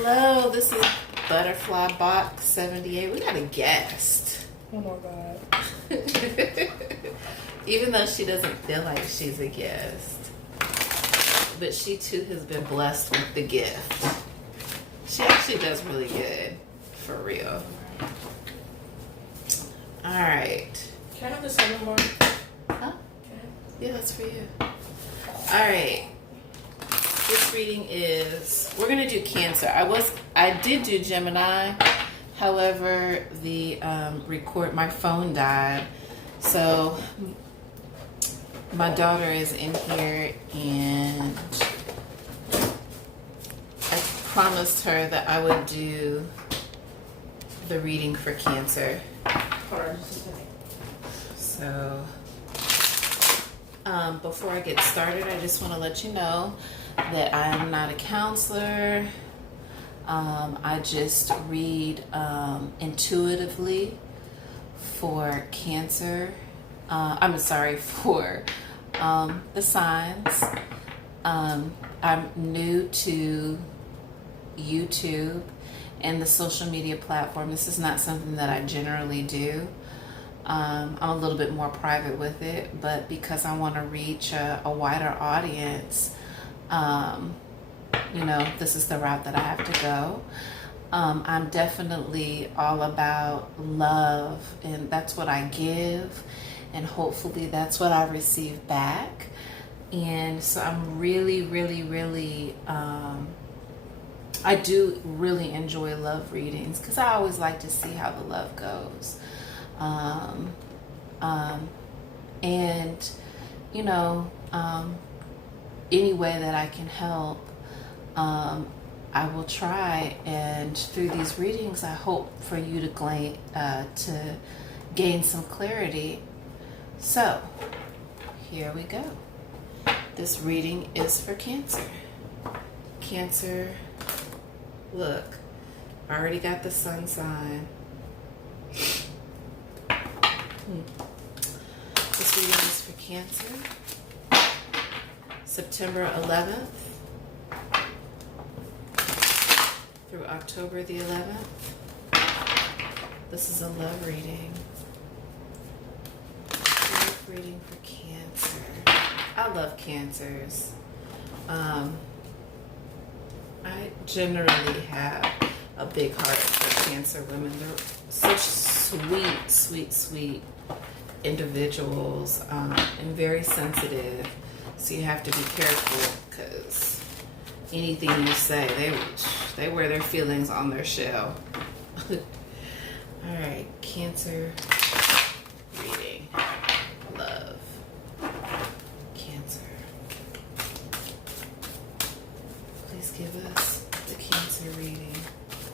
Hello, this is Butterfly Box 78. We got a guest. Oh my God. Even though she doesn't feel like she's a guest. But she too has been blessed with the gift. She actually does really good. For real. Alright. Can I have the second one? Huh? Yeah, that's for you. Alright. This reading is, we're gonna do Cancer. I did do Gemini, however, the my phone died, so my daughter is in here, and I promised her that I would do the reading for Cancer. Hold on just a second. So, before I get started, I just want to let you know that I am not a counselor. I just read intuitively for Cancer. For the signs. I'm new to YouTube and the social media platform. This is not something that I generally do. I'm a little bit more private with it, but because I want to reach a wider audience, this is the route that I have to go. I'm definitely all about love, and that's what I give, and hopefully that's what I receive back. And so I'm really, really, really, I do really enjoy love readings because I always like to see how the love goes. And any way that I can help, I will try. And through these readings, I hope for you to gain some clarity. So, here we go. This reading is for Cancer. Cancer, look, I already got the sun sign. This reading is for Cancer, September 11th through October the 11th. This is a love reading. Love reading for Cancer. I love Cancers. I generally have a big heart for Cancer women. They're such sweet, sweet, sweet individuals, and very sensitive. So you have to be careful because anything you say, they wear their feelings on their shell. All right, Cancer reading. Love. Cancer. Please give us the Cancer reading.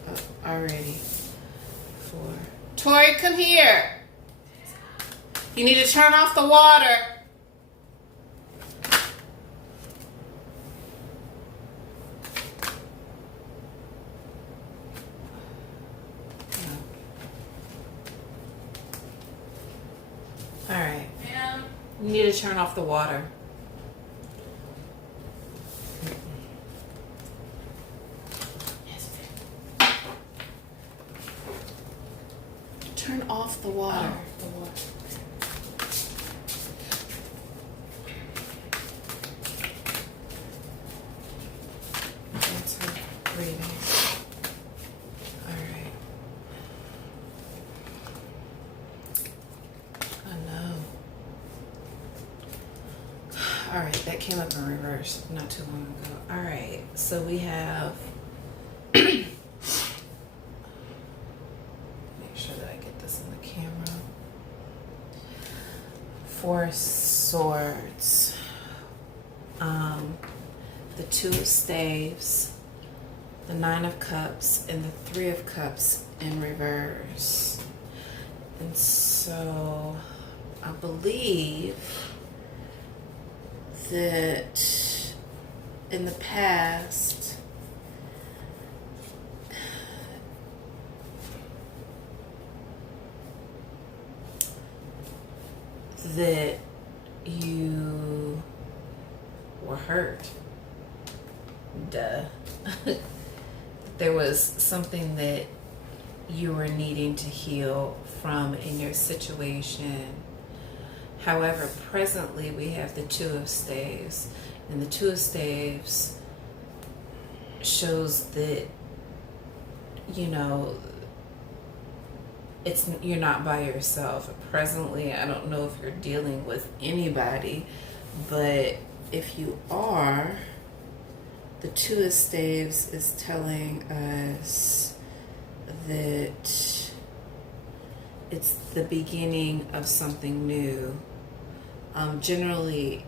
Oh, already. For Tori, come here. You need to turn off the water. All right. You need to turn off the water. Turn off the water. Cancer reading. All right. I know. All right, that came up in reverse not too long ago. All right, so we have. Make sure that I get this in the camera. 4 swords. The 2 of staves, the 9 of cups, and the 3 of cups in reverse. And so I believe that in the past, that you were hurt. Duh. there was something that you were needing to heal from in your situation. However, presently we have the Two of Staves, and the Two of Staves shows that, you know, you're not by yourself. Presently, I don't know if you're dealing with anybody, but if you are, the Two of Staves is telling us that it's the beginning of something new. Generally,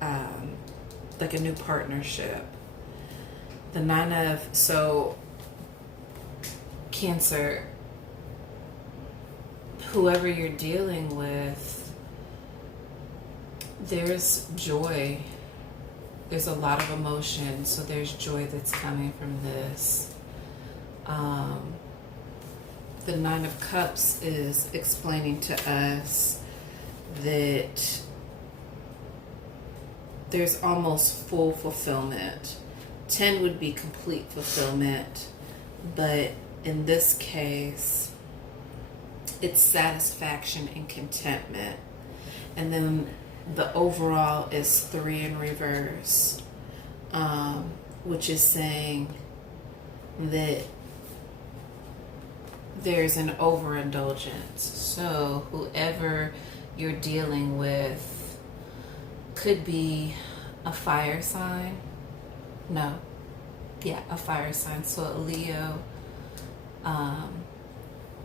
like a new partnership. The Nine of, so Cancer, whoever you're dealing with, there's joy. There's a lot of emotion, so there's joy that's coming from this. The Nine of Cups is explaining to us that there's almost full fulfillment. 10 would be complete fulfillment, but in this case, it's satisfaction and contentment. And then the overall is 3 in reverse, which is saying that there's an overindulgence. So whoever you're dealing with could be a fire sign. No. Yeah, a fire sign. So a Leo,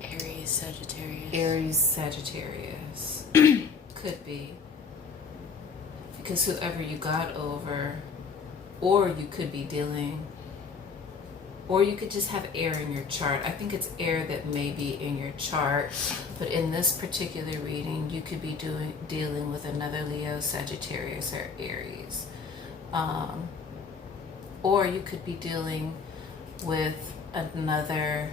Aries, Sagittarius. Aries, Sagittarius. Could be. Because whoever you got over, or you could be dealing, or you could just have air in your chart. I think it's air that may be in your chart, but in this particular reading, you could be dealing with another Leo, Sagittarius, or Aries. Or you could be dealing with another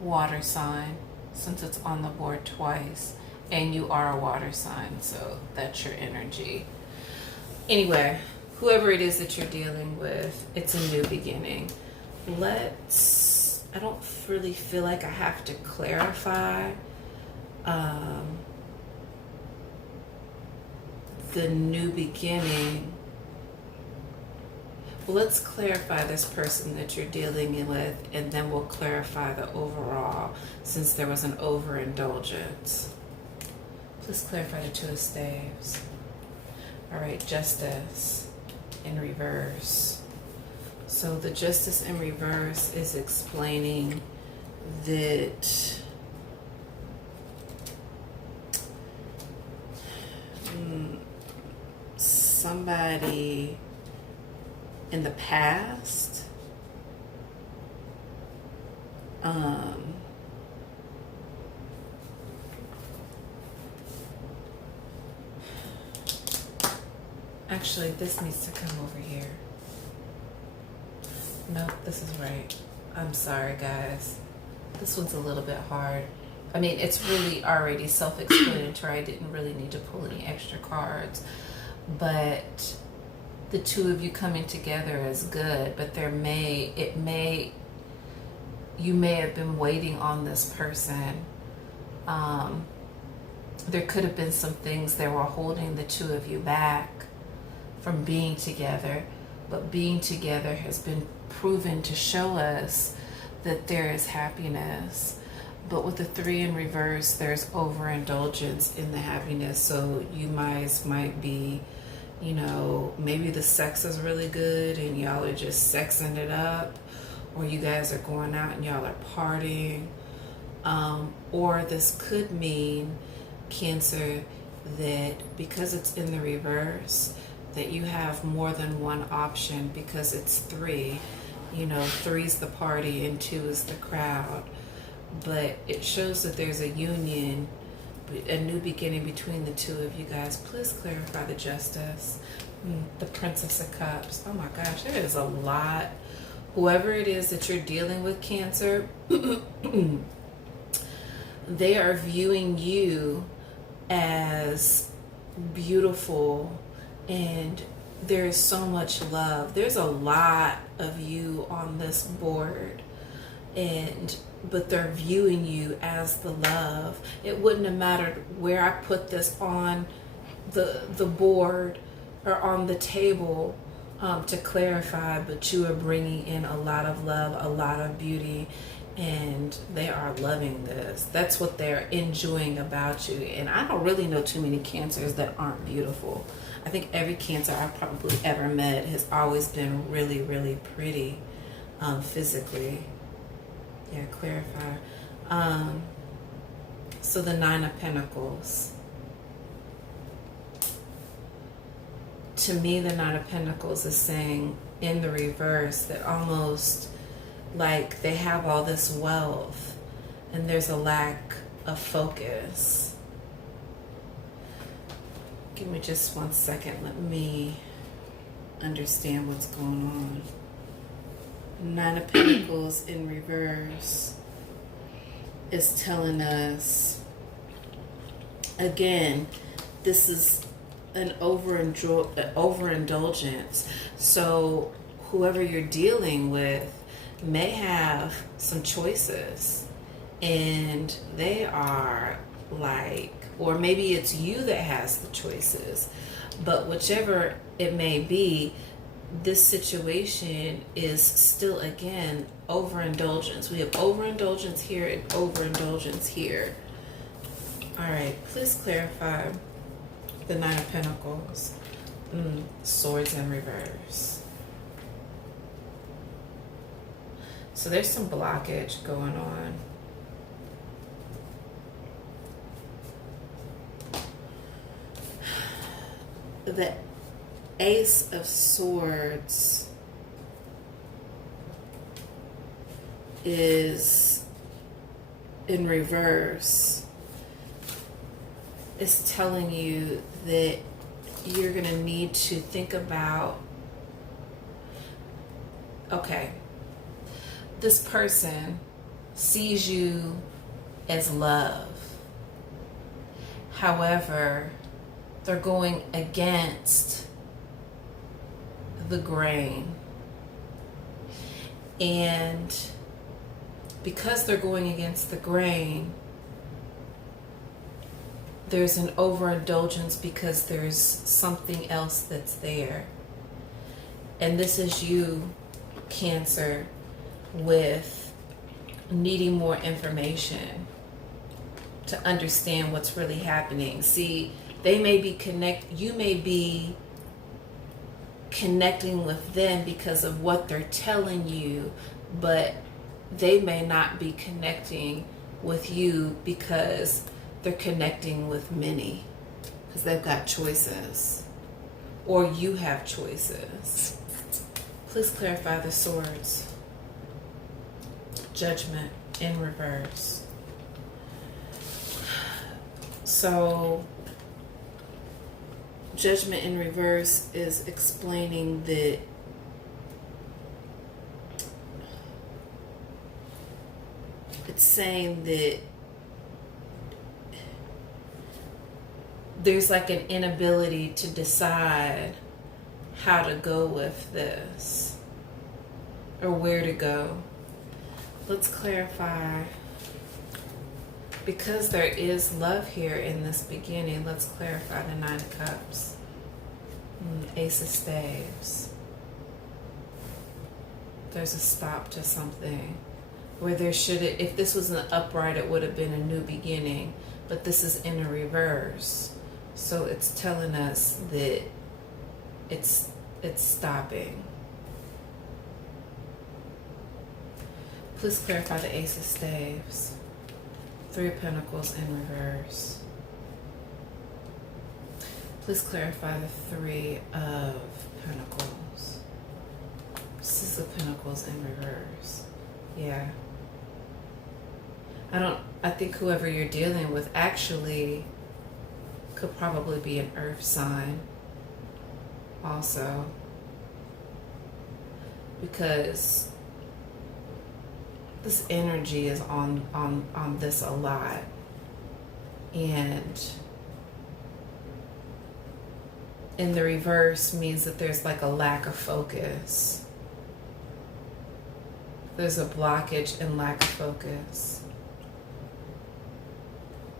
water sign, since it's on the board twice, and you are a water sign, so that's your energy. Anyway, whoever it is that you're dealing with, it's a new beginning. I don't really feel like I have to clarify the new beginning. Well, let's clarify this person that you're dealing with, and then we'll clarify the overall, since there was an overindulgence. Please clarify the Two of Staves. All right, Justice in reverse. So the Justice in reverse is explaining that somebody in the past actually, this needs to come over here. Nope, this is right. I'm sorry, guys. This one's a little bit hard. I mean, it's really already self-explanatory. I didn't really need to pull any extra cards. But the two of you coming together is good, but you may have been waiting on this person. There could have been some things that were holding the two of you back from being together, but being together has been proven to show us that there is happiness. But with the 3 in reverse, there's overindulgence in the happiness. So you guys might be, you know, maybe the sex is really good and y'all are just sexing it up, or you guys are going out and y'all are partying. Or this could mean, Cancer, that because it's in the reverse, that you have more than one option, because it's 3. You know, 3's the party and 2 is the crowd. But it shows that there's a union, a new beginning between the two of you guys. Please clarify the Justice. The Princess of Cups. Oh my gosh, there is a lot. Whoever it is that you're dealing with, Cancer, they are viewing you as beautiful and there is so much love. There's a lot of you on this board, but they're viewing you as the love. It wouldn't have mattered where I put this on the board or on the table to clarify, but you are bringing in a lot of love, a lot of beauty, and they are loving this. That's what they're enjoying about you. And I don't really know too many Cancers that aren't beautiful. I think every Cancer I've probably ever met has always been really, really pretty physically. Yeah, clarify. So the Nine of Pentacles. To me, the Nine of Pentacles is saying in the reverse that almost like they have all this wealth and there's a lack of focus. Give me just 1 second. Let me understand what's going on. Nine of Pentacles in reverse is telling us, again, this is an overindulgence. So whoever you're dealing with may have some choices, and they are like, or maybe it's you that has the choices, but whichever it may be, this situation is still, again, overindulgence. We have overindulgence here and overindulgence here. All right, please clarify the Nine of Pentacles. Swords in reverse. So there's some blockage going on. The Ace of Swords is in reverse. It's telling you that you're going to need to think about, okay, this person sees you as love. However, they're going against the grain. And because they're going against the grain, there's an overindulgence because there's something else that's there. And this is you, Cancer, with needing more information to understand what's really happening. See, they may be you may be connecting with them because of what they're telling you, but they may not be connecting with you because they're connecting with many, because they've got choices, or you have choices. Please clarify the Swords. Judgment in reverse. So Judgment in reverse is explaining that it's saying that there's like an inability to decide how to go with this or where to go. Let's clarify. Because there is love here in this beginning, let's clarify the Nine of Cups. Ace of Staves. There's a stop to something. Where there should, if this was an upright, it would have been a new beginning. But this is in a reverse. So it's telling us that it's stopping. Please clarify the Ace of Staves. Three of Pentacles in reverse. Please clarify the Three of Pentacles. Six of Pentacles in reverse. Yeah. I think whoever you're dealing with actually could probably be an earth sign also. Because this energy is on this a lot. And in the reverse means that there's like a lack of focus. There's a blockage and lack of focus.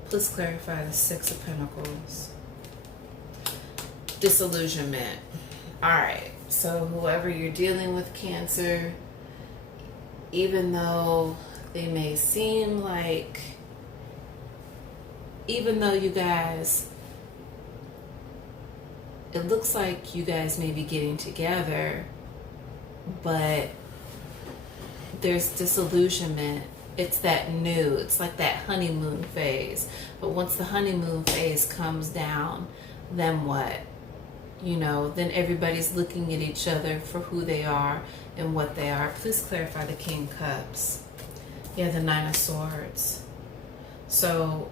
Please clarify the Six of Pentacles. Disillusionment. Alright, so whoever you're dealing with, Cancer, even though they may seem like, even though you guys, it looks like you guys may be getting together, but there's disillusionment. It's that new, it's like that honeymoon phase. But once the honeymoon phase comes down, then what? You know, then everybody's looking at each other for who they are and what they are. Please clarify the King of Cups. Yeah, the Nine of Swords. So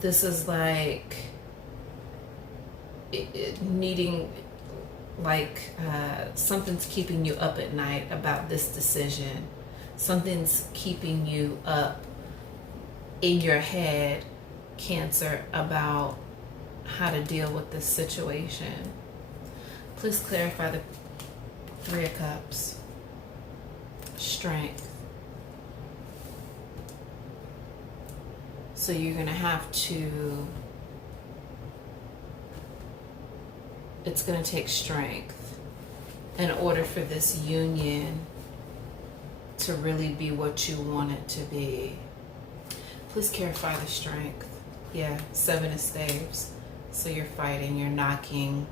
this is like needing, like something's keeping you up at night about this decision. Something's keeping you up in your head, Cancer, about how to deal with this situation. Please clarify the Three of Cups. Strength. So you're going to have to, it's going to take strength in order for this union to really be what you want it to be. Please clarify the strength. Yeah, Seven of Staves. So you're fighting, you're knocking,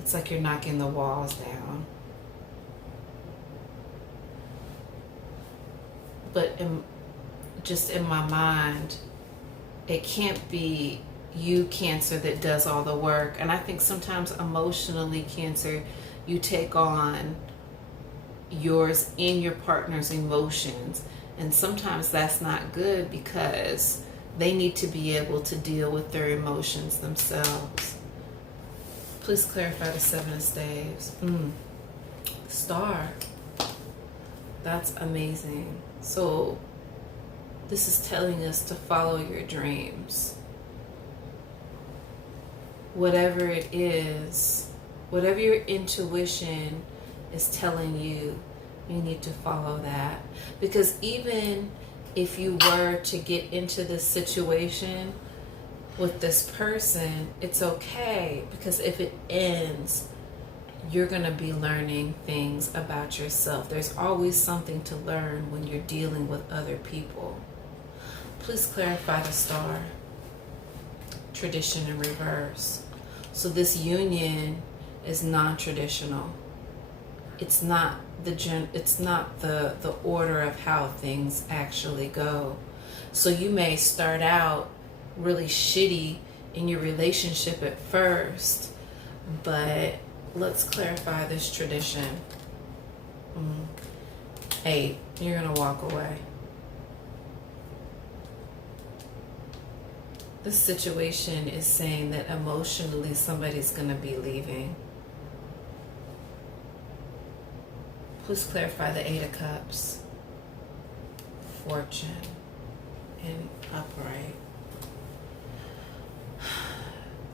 it's like you're knocking the walls down. But just in my mind, it can't be you, Cancer, that does all the work. And I think sometimes emotionally, Cancer, you take on yours in your partner's emotions. And sometimes that's not good because they need to be able to deal with their emotions themselves. Please clarify the Seven of Staves. Star. That's amazing. So this is telling us to follow your dreams. Whatever it is, whatever your intuition is telling you, you need to follow that. Because even if you were to get into this situation with this person, it's okay, because if it ends, you're going to be learning things about yourself. There's always something to learn when you're dealing with other people. Please clarify the Star. Tradition in reverse. So this union is non-traditional. It's not the order of how things actually go. So you may start out really shitty in your relationship at first, but let's clarify this tradition. 8, you're gonna walk away. This situation is saying that emotionally somebody's gonna be leaving. Please clarify the Eight of Cups. Fortune and upright.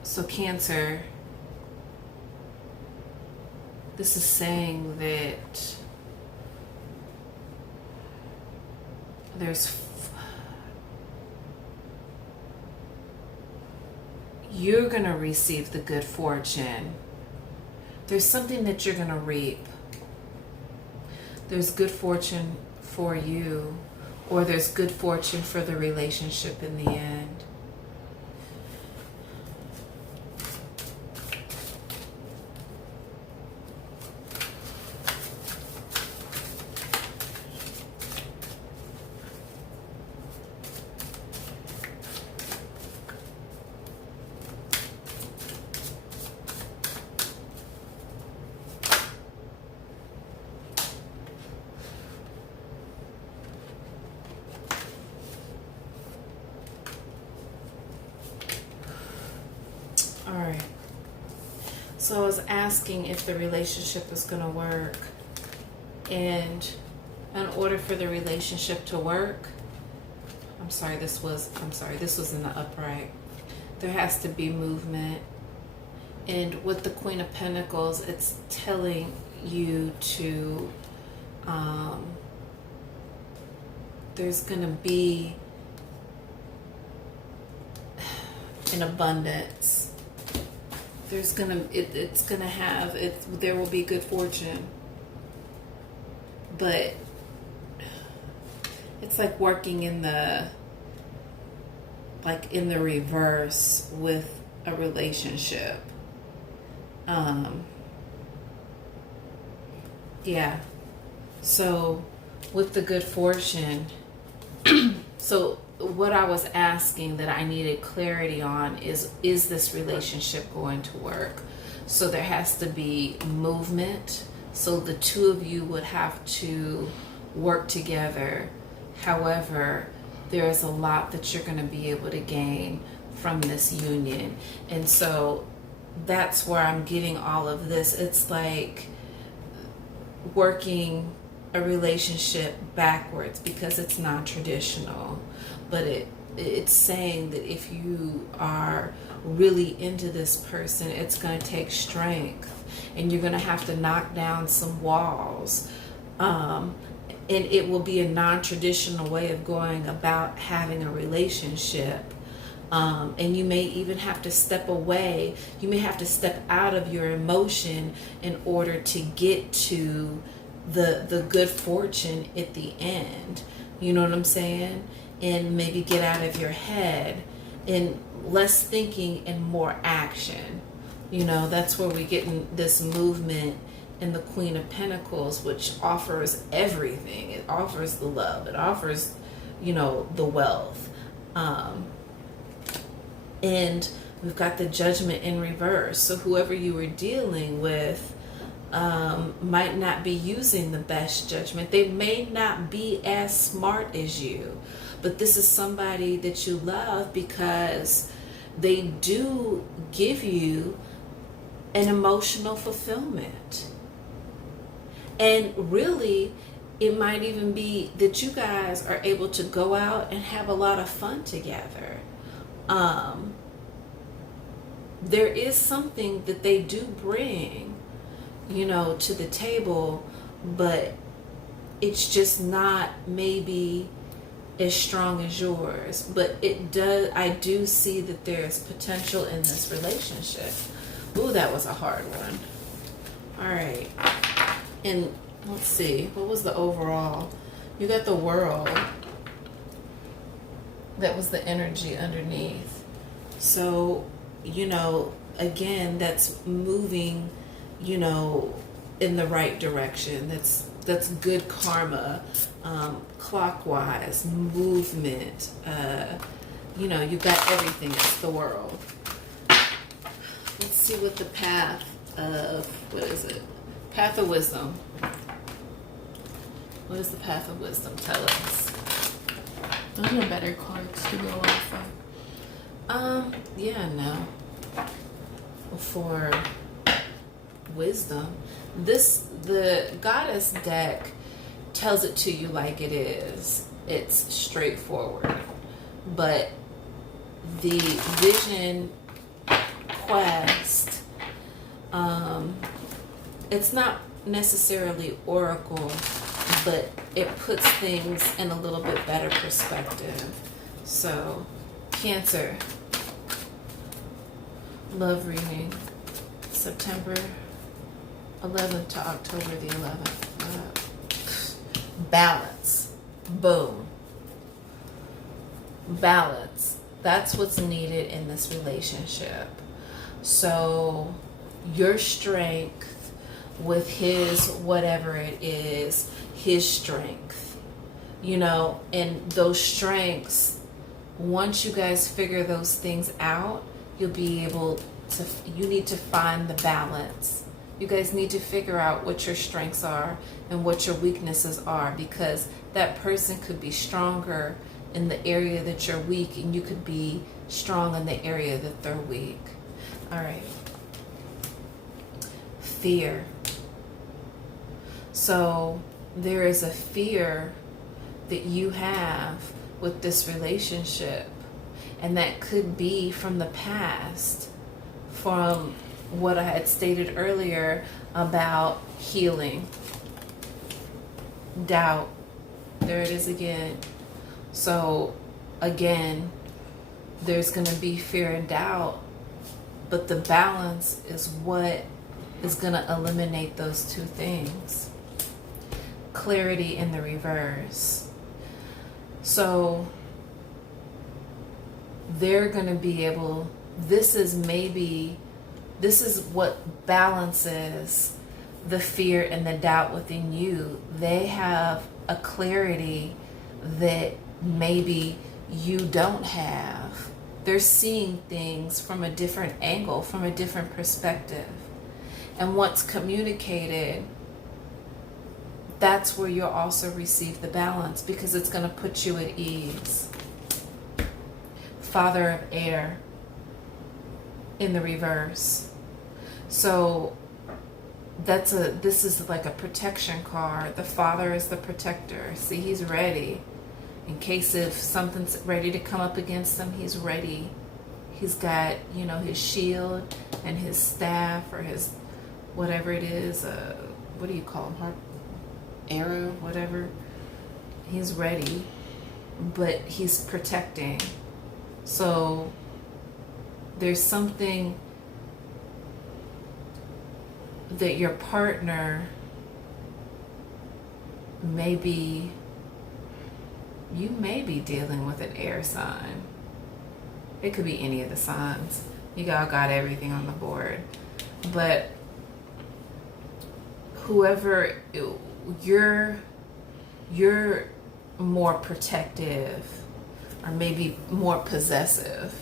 So Cancer, this is saying that you're going to receive the good fortune. There's something that you're going to reap. There's good fortune for you, or there's good fortune for the relationship in the end. Alright, so I was asking if the relationship is going to work, and in order for the relationship to work, this was in the upright, there has to be movement, And with the Queen of Pentacles, it's telling you to, there's going to be an abundance. There's going to, it's going to have, there will be good fortune. But it's like working in the reverse with a relationship. Yeah. So with the good fortune, so what I was asking that I needed clarity on is this relationship going to work? So there has to be movement. So the two of you would have to work together. However, there is a lot that you're going to be able to gain from this union. And so that's where I'm getting all of this. It's like working a relationship backwards because it's non-traditional. But it's saying that if you are really into this person, it's going to take strength. And you're going to have to knock down some walls. And it will be a non-traditional way of going about having a relationship. And you may even have to step away. You may have to step out of your emotion in order to get to the good fortune at the end. You know what I'm saying? And maybe get out of your head and less thinking and more action. You know, that's where we get in this movement in the Queen of Pentacles, which offers everything. It offers the love. It offers, the wealth. And we've got the Judgment in reverse. So whoever you were dealing with might not be using the best judgment. They may not be as smart as you. But this is somebody that you love because they do give you an emotional fulfillment. And really, it might even be that you guys are able to go out and have a lot of fun together. There is something that they do bring, to the table, but it's just not maybe as strong as yours. But I do see that there's potential in this relationship. Ooh, that was a hard one. All right. And let's see, what was the overall? You got the World. That was the energy underneath. So, again, that's moving, in the right direction. That's good karma, clockwise, movement. You've got everything. It's the World. Let's see what the path of, what is it? Path of Wisdom. What does the Path of Wisdom tell us? Those are better cards to go off of. No. For wisdom, the Goddess deck tells it to you like it is. It's straightforward. But the Vision Quest, it's not necessarily oracle, but it puts things in a little bit better perspective. So, Cancer, love reading, September 11th to October the 11th. Balance. Boom. Balance. That's what's needed in this relationship. So, your strength with his, whatever it is, his strength, and those strengths, once you guys figure those things out, you'll be able to, you need to find the balance. You guys need to figure out what your strengths are and what your weaknesses are, because that person could be stronger in the area that you're weak, and you could be strong in the area that they're weak. All right. Fear. So there is a fear that you have with this relationship, and that could be from the past, from what I had stated earlier about healing. Doubt. There it is again. So again, there's going to be fear and doubt, but the balance is what is going to eliminate those two things. Clarity in the reverse. So they're going to be able, this is what balances the fear and the doubt within you. They have a clarity that maybe you don't have. They're seeing things from a different angle, from a different perspective. And once communicated, that's where you'll also receive the balance, because it's going to put you at ease. Father of air in the reverse. So this is like a protection card. The Father is the protector. See, he's ready. In case if something's ready to come up against him, he's ready. He's got, his shield and his staff, or his, whatever it is, what do you call him? Arrow, whatever. He's ready, but he's protecting. So there's something that your partner you may be dealing with an air sign. It could be any of the signs. You all got everything on the board. But whoever, you're more protective, or maybe more possessive.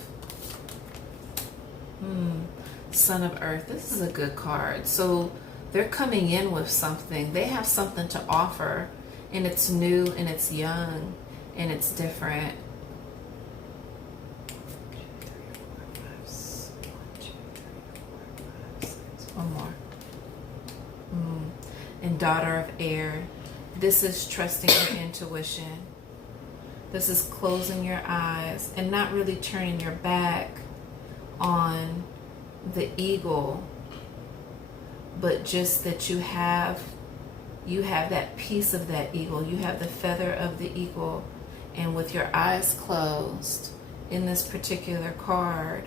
Son of Earth. This is a good card. So they're coming in with something. They have something to offer, and it's new, and it's young, and it's different. One more. And Daughter of Air. This is trusting your intuition. This is closing your eyes and not really turning your back on the eagle, but just that you have that piece of that eagle. You have the feather of the eagle, and with your eyes closed in this particular card,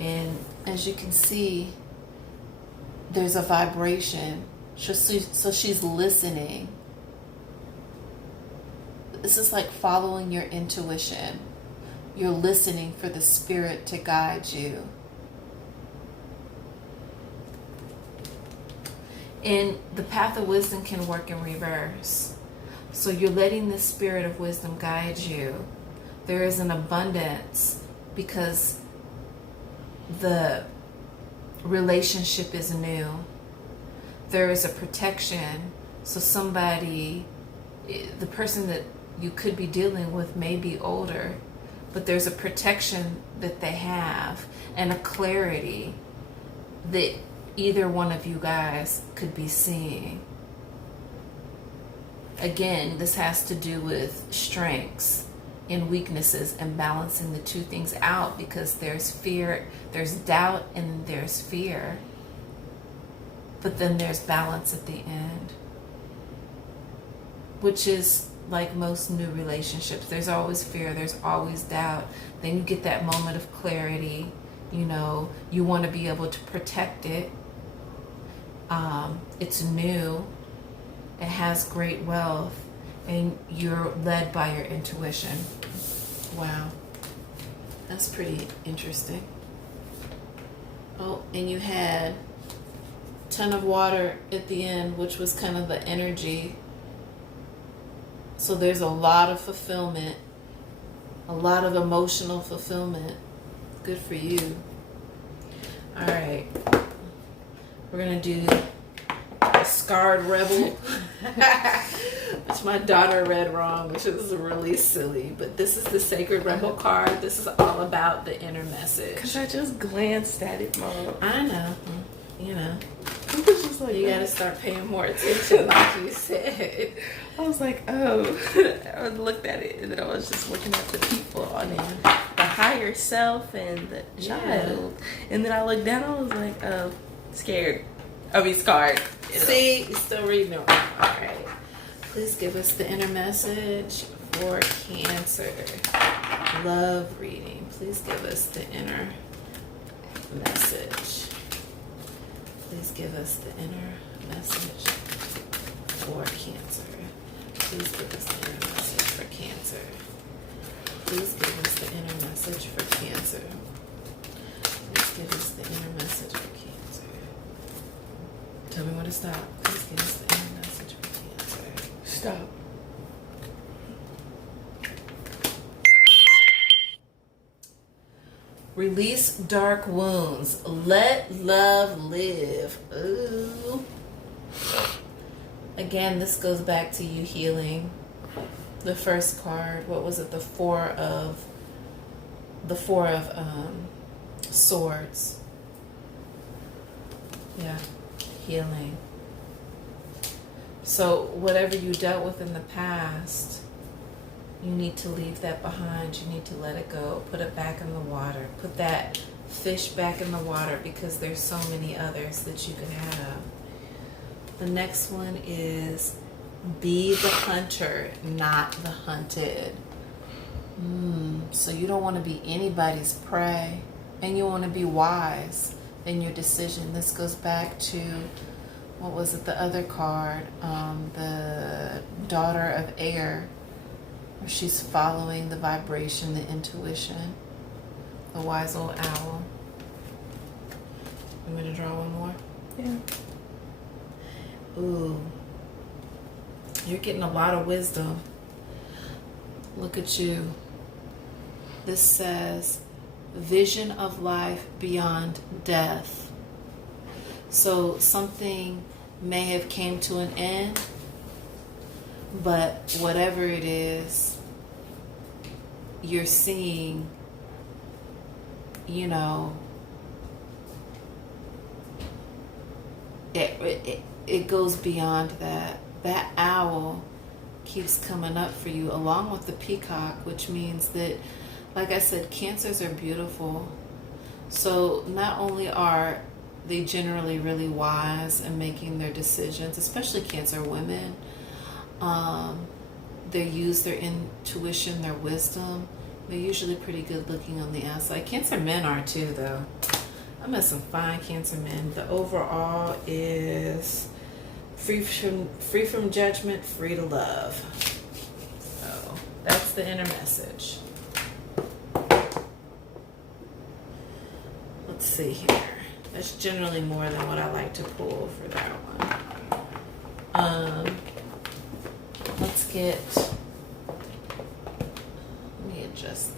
and as you can see, there's a vibration. So she's listening. This is like following your intuition. You're listening for the spirit to guide you. And the path of wisdom can work in reverse. So you're letting the spirit of wisdom guide you. There is an abundance because the relationship is new. There is a protection. So somebody, the person that you could be dealing with may be older, but there's a protection that they have and a clarity that either one of you guys could be seeing. Again, this has to do with strengths and weaknesses and balancing the two things out, because there's fear, there's doubt, and there's fear. But then there's balance at the end, which is like most new relationships. There's always fear, there's always doubt. Then you get that moment of clarity. You want to be able to protect it. It's new. It has great wealth, and you're led by your intuition. Wow, that's pretty interesting. Oh, and you had ton of water at the end, which was kind of the energy. So there's a lot of fulfillment, a lot of emotional fulfillment. Good for you. All right, we're gonna do a Scarred Rebel, which my daughter read wrong, which is really silly. But this is the Sacred Rebel card. This is all about the inner message. Because I just glanced at it, Mom. I know. I was just like, you gotta start paying more attention, like you said. I was like, oh. I looked at it, and then I was just looking at the people on it. The higher self and the child. And then I looked down, I was like, oh, Scared. I'll be scarred. See, you're still reading it. All right. Please give us the inner message for Cancer. Love reading. Please give us the inner message. Please give us the inner message for Cancer. Please give us the inner message for Cancer. Please give us the inner message for Cancer. Please give us the inner message for Cancer. Tell me when to stop. Please give us the inner message for Cancer. Stop. Release dark wounds. Let love live. Ooh. Again, this goes back to you healing. The first card, what was it? The four of swords. Yeah, healing. So whatever you dealt with in the past, you need to leave that behind. You need to let it go. Put it back in the water. Put that fish back in the water, because there's so many others that you could have. The next one is be the hunter, not the hunted. So you don't want to be anybody's prey, and you want to be wise in your decision. This goes back to, what was it, the other card, the daughter of air, where she's following the vibration, the intuition, the wise old owl. I'm going to draw one more. Yeah. Ooh. You're getting a lot of wisdom. Look at you. This says, vision of life beyond death. So something may have came to an end, but whatever it is, you're seeing, you know, it goes beyond that. That owl keeps coming up for you, along with the peacock, which means that, like I said, Cancers are beautiful. So not only are they generally really wise in making their decisions, especially Cancer women, they use their intuition, their wisdom. They're usually pretty good looking on the outside. Cancer men are too, though. I met some fine Cancer men. The overall is free from judgment, free to love. So that's the inner message. Let's see here. That's generally more than what I like to pull for that one. Let's get, let me adjust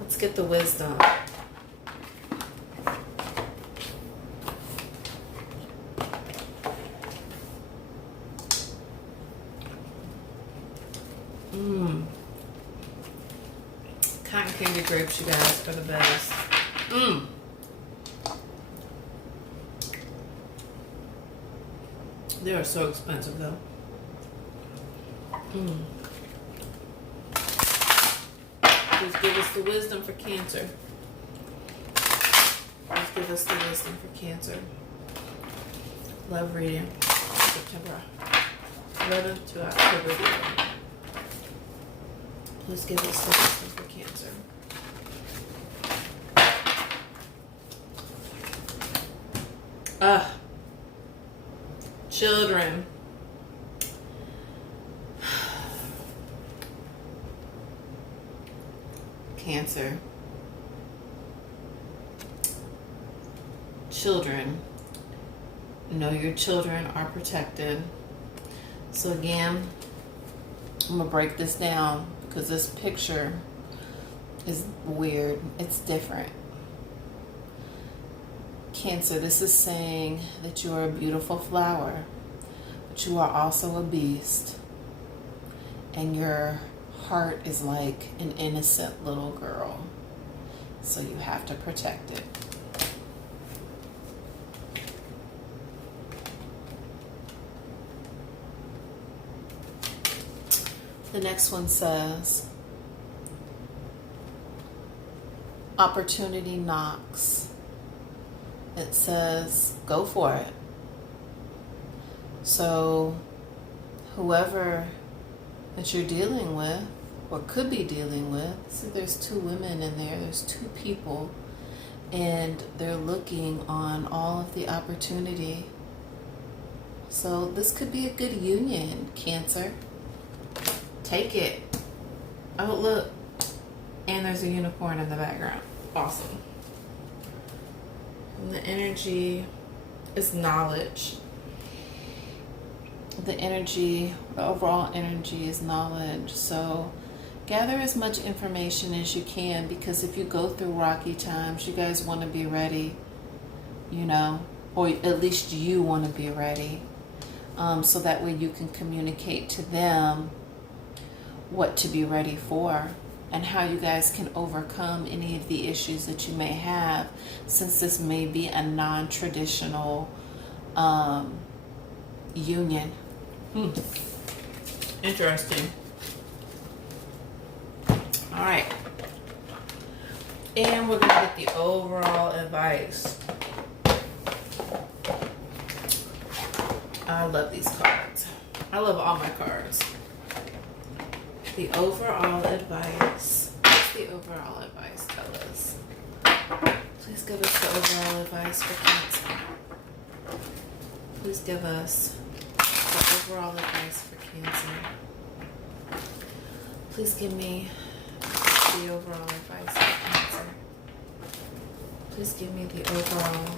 let's get the wisdom. Cotton candy grapes, you guys, are the best. They are so expensive, though. Please give us the wisdom for Cancer. Please give us the wisdom for Cancer. Love reading. September 11th to October 11th. Please give us the wisdom for Cancer. Children. Cancer. Children. Know your children are protected. So again, I'm going to break this down because this picture is weird. It's different. Cancer, this is saying that you are a beautiful flower, but you are also a beast. And your heart is like an innocent little girl. So you have to protect it. The next one says, opportunity knocks. It says, go for it. So whoever that you're dealing with or could be dealing with, see there's two women in there, there's two people, and they're looking on all of the opportunity. So this could be a good union, Cancer. Take it. Oh, look. And there's a unicorn in the background. Awesome. And the energy is knowledge. The overall energy is knowledge. So gather as much information as you can, because if you go through rocky times, you guys want to be ready, or at least you want to be ready. So that way you can communicate to them what to be ready for and how you guys can overcome any of the issues that you may have, since this may be a non-traditional union. Interesting. All right. And we're going to get the overall advice. I love these cards. I love all my cards. The overall advice. What's the overall advice, fellas? Please give us the overall advice for Cancer. Please give us the overall advice for Cancer. Please give me the overall advice for Cancer. Please give me the overall.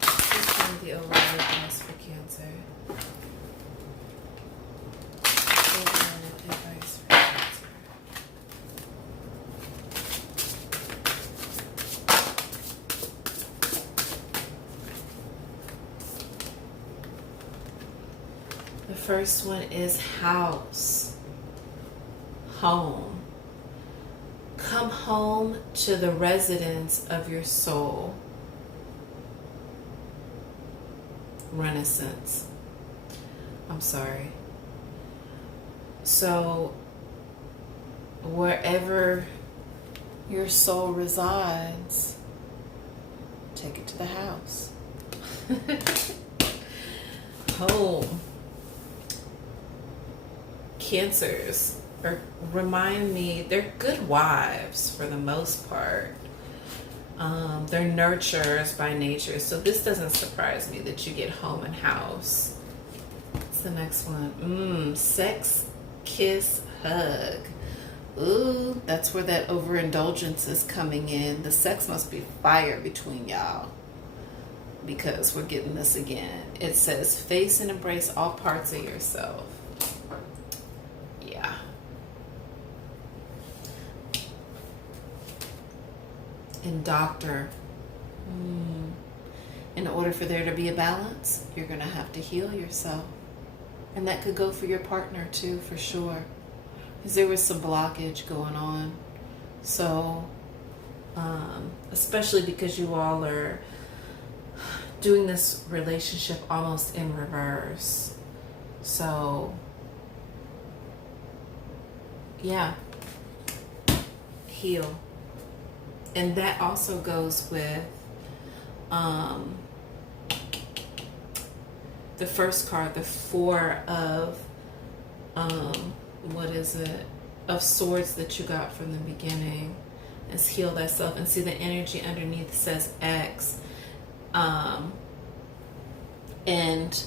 Please give me the overall advice for Cancer. Overall advice for Cancer. The first one is house. Home. Come home to the residence of your soul. Renaissance. I'm sorry. So, wherever your soul resides, take it to the house. Home. Cancers remind me, they're good wives for the most part. They're nurturers by nature, so this doesn't surprise me that you get home and house. What's the next one? Sex, kiss, hug. Ooh, that's where that overindulgence is coming in. The sex must be fire between y'all, because we're getting this again. It says face and embrace all parts of yourself. Yeah. And doctor. In order for there to be a balance, you're going to have to heal yourself. And that could go for your partner too, for sure. Because there was some blockage going on. So, especially because you all are doing this relationship almost in reverse. So, yeah. Heal. And that also goes with the first card, the Four of of Swords that you got from the beginning. Is heal thyself. And see the energy underneath says X. And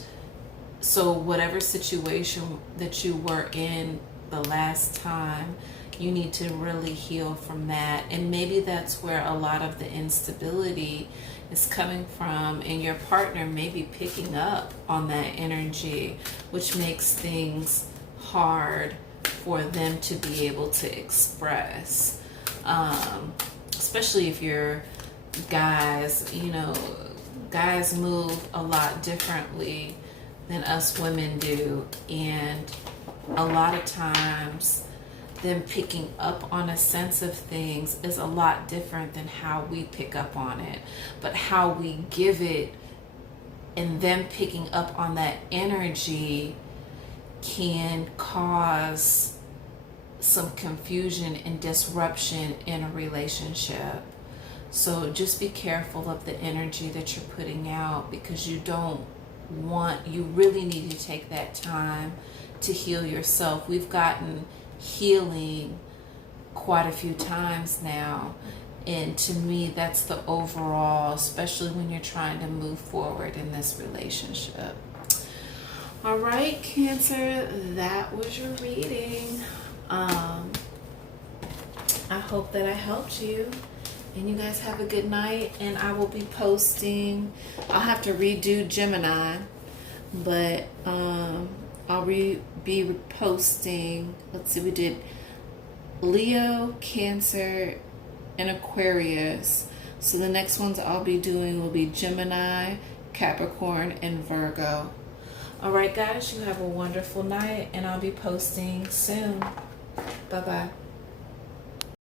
so whatever situation that you were in the last time, you need to really heal from that. And maybe that's where a lot of the instability is coming from, and your partner may be picking up on that energy, which makes things hard for them to be able to express. Especially if you're guys, guys move a lot differently than us women do. And a lot of times them picking up on a sense of things is a lot different than how we pick up on it. But how we give it and them picking up on that energy can cause some confusion and disruption in a relationship. So just be careful of the energy that you're putting out, because you really need to take that time to heal yourself. We've gotten healing quite a few times now. And to me, that's the overall, especially when you're trying to move forward in this relationship. All right, Cancer, that was your reading. I hope that I helped you. And you guys have a good night. And I will be posting, I'll have to redo Gemini, but I'll be posting, let's see, we did Leo, Cancer, and Aquarius. So the next ones I'll be doing will be Gemini, Capricorn, and Virgo. All right, guys, you have a wonderful night, and I'll be posting soon. Bye-bye.